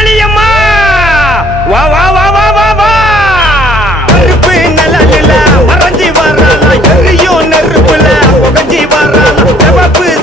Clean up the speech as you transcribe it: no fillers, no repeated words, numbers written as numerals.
காளியம்மா வா வா வா வா வா வா நெருப்பு நிழலில மறைஞ்சி வராளா எரியும் நெருப்புல புகஞ்சி வராளா சிவப்பு